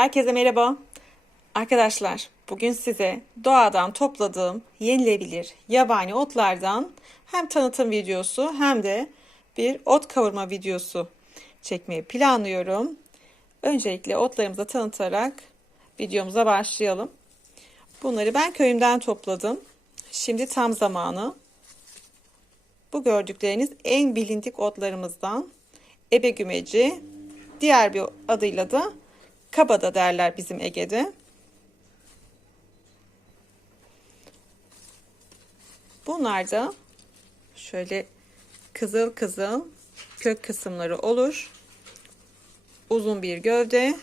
Herkese merhaba. Arkadaşlar, bugün size doğadan topladığım yenilebilir yabani otlardan hem tanıtım videosu hem de bir ot kavurma videosu çekmeyi planlıyorum. Öncelikle otlarımızı tanıtarak videomuza başlayalım. Bunları ben köyümden topladım. Şimdi tam zamanı. Bu gördükleriniz en bilindik otlarımızdan ebe gümeci, diğer bir adıyla da kabada derler bizim Ege'de. Bunlar da şöyle kızıl kızıl kök kısımları olur. Uzun bir gövde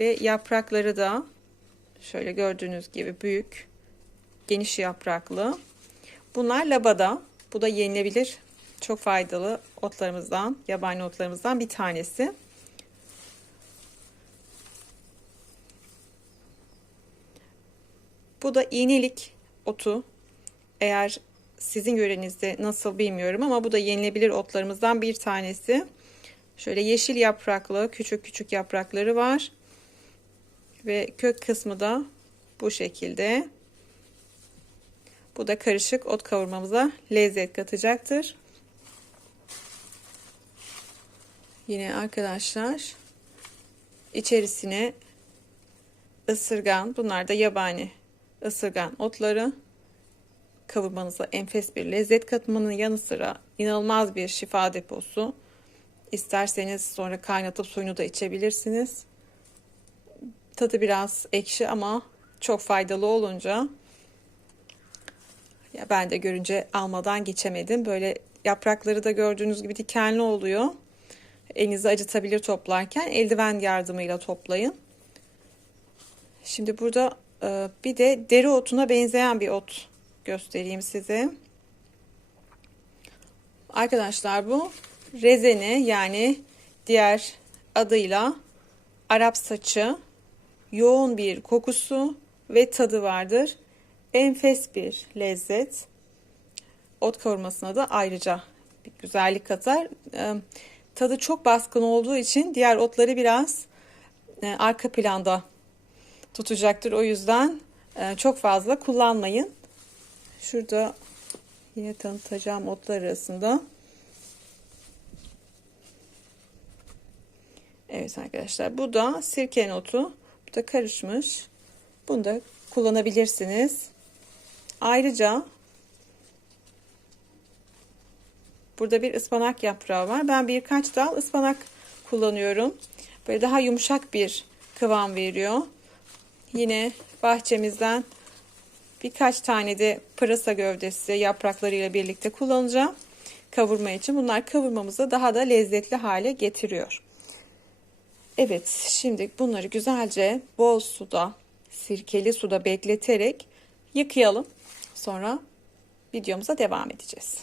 ve yaprakları da şöyle gördüğünüz gibi büyük, geniş yapraklı. Bunlar labada. Bu da yenilebilir. Çok faydalı otlarımızdan, yabani otlarımızdan bir tanesi. Bu da iğnelik otu. Eğer sizin yörenizde nasıl bilmiyorum ama bu da yenilebilir otlarımızdan bir tanesi. Şöyle yeşil yapraklı küçük küçük yaprakları var. Ve kök kısmı da bu şekilde. Bu da karışık ot kavurmamıza lezzet katacaktır. Yine arkadaşlar içerisine ısırgan bunlar da yabani ısırgan otları kavurmanıza enfes bir lezzet katmanın yanı sıra inanılmaz bir şifa deposu. İsterseniz sonra kaynatıp suyunu da içebilirsiniz. Tadı biraz ekşi ama çok faydalı olunca ya ben de görünce almadan geçemedim. Böyle yaprakları da gördüğünüz gibi dikenli oluyor. Elinizi acıtabilir toplarken eldiven yardımıyla toplayın. Şimdi burada bir de deri otuna benzeyen bir ot göstereyim size. Arkadaşlar bu rezene yani diğer adıyla Arap saçı yoğun bir kokusu ve tadı vardır. Enfes bir lezzet. Ot kavurmasına da ayrıca bir güzellik katar. E, tadı çok baskın olduğu için diğer otları biraz e, arka planda tutacaktır. O yüzden e, çok fazla kullanmayın. Şurada yine tanıtacağım otlar arasında. Evet arkadaşlar bu da sirke notu. Bu da karışmış. Bunu da kullanabilirsiniz. Ayrıca burada bir ıspanak yaprağı var. Ben birkaç dal ıspanak kullanıyorum. Böyle daha yumuşak bir kıvam veriyor. Yine bahçemizden birkaç tane de pırasa gövdesi yapraklarıyla birlikte kullanacağım. Kavurma için. Bunlar kavurmamızı daha da lezzetli hale getiriyor. Evet şimdi bunları güzelce bol suda sirkeli suda bekleterek yıkayalım. Sonra videomuza devam edeceğiz.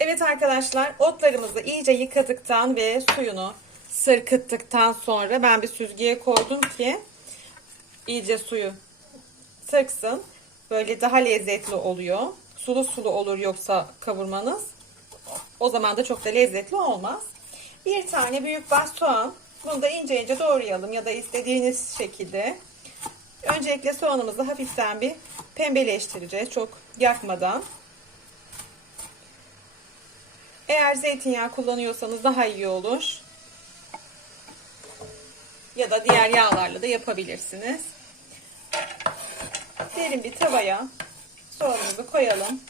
Evet arkadaşlar otlarımızı iyice yıkadıktan ve suyunu sırkıttıktan sonra ben bir süzgeye koydum ki iyice suyu sırksın. Böyle daha lezzetli oluyor. Sulu sulu olur yoksa kavurmanız. O zaman da çok da lezzetli olmaz. Bir tane büyük baş soğan. Bunu da ince ince doğrayalım ya da istediğiniz şekilde. Öncelikle soğanımızı hafiften bir pembeleştireceğiz. Çok yakmadan. Eğer zeytinyağı kullanıyorsanız daha iyi olur. Ya da diğer yağlarla da yapabilirsiniz. Derin bir tavaya soğanımızı koyalım.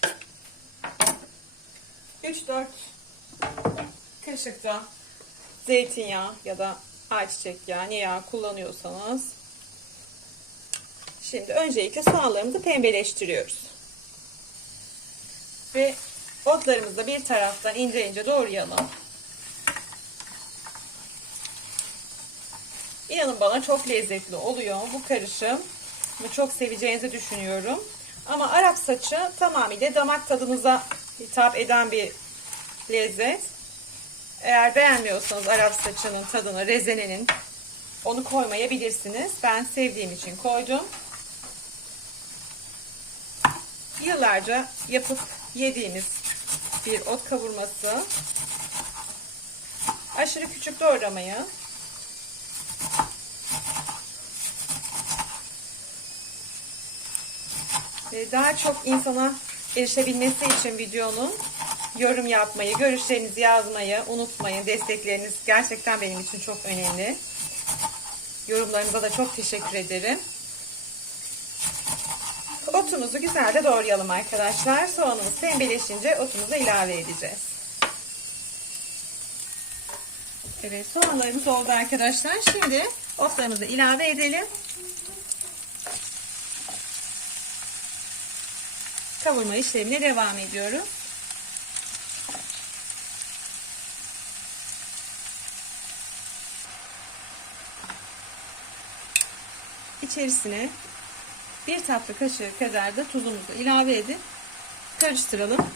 3-4 kaşık da zeytinyağı ya da ayçiçek yağı ne yağ kullanıyorsanız. Şimdi öncelikle soğanlarımızı pembeleştiriyoruz. Ve otlarımızı da bir taraftan ince ince doğrayalım. İnanın bana çok lezzetli oluyor bu karışım. Ve çok seveceğinizi düşünüyorum. Ama Arap saçı tamamıyla damak tadınıza hitap eden bir lezzet. Eğer beğenmiyorsanız Arap saçının tadını, rezenenin onu koymayabilirsiniz. Ben sevdiğim için koydum. Yıllarca yapıp yediğimiz bir ot kavurması. Aşırı küçük doğramayın. Daha çok insana erişebilmesi için videonun yorum yapmayı, görüşlerinizi yazmayı unutmayın. Destekleriniz gerçekten benim için çok önemli. Yorumlarınıza da çok teşekkür ederim. Otumuzu güzelce doğrayalım arkadaşlar. Soğanımız pembeleşince otumuzu ilave edeceğiz. Evet soğanlarımız oldu arkadaşlar. Şimdi otlarımızı ilave edelim. Kavurma işlemine devam ediyoruz. İçerisine bir tatlı kaşığı kadar da tuzumuzu ilave edip karıştıralım.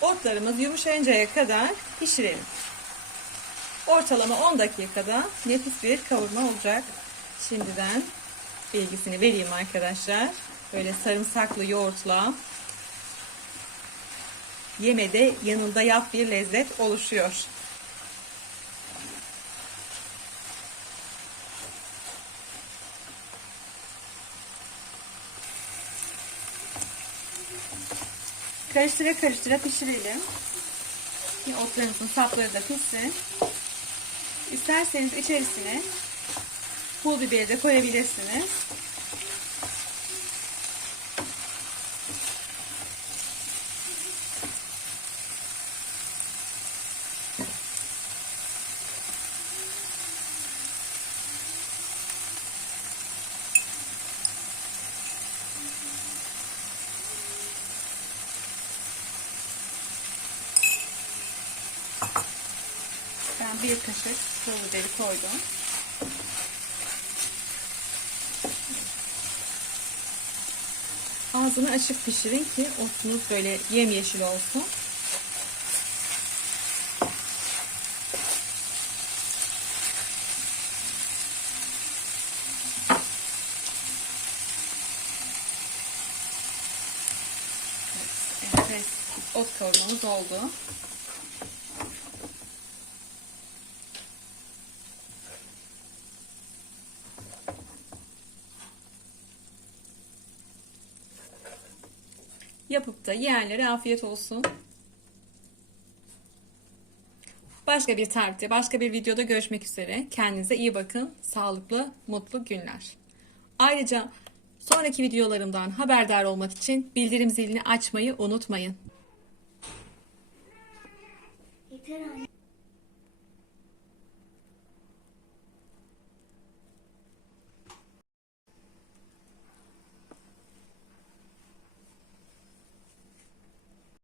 Otlarımız yumuşayıncaya kadar pişirelim. Ortalama 10 dakikada nefis bir kavurma olacak. Şimdiden bilgisini vereyim arkadaşlar. Böyle sarımsaklı yoğurtla yemede yanında yap bir lezzet oluşuyor. Karıştıra karıştıra pişirelim. Şimdi otlarımızın sapları da pişsin. İsterseniz içerisine pul biberi de koyabilirsiniz. Ben bir kaşık pul biberi koydum. Ağzını açık pişirin ki otunuz böyle yemyeşil olsun. Evet, ot kavurmamız oldu. Yapıp da yiyenlere afiyet olsun. Başka bir tarifte, başka bir videoda görüşmek üzere. Kendinize iyi bakın. Sağlıklı, mutlu günler. Ayrıca sonraki videolarımdan haberdar olmak için bildirim zilini açmayı unutmayın. Yeter anne.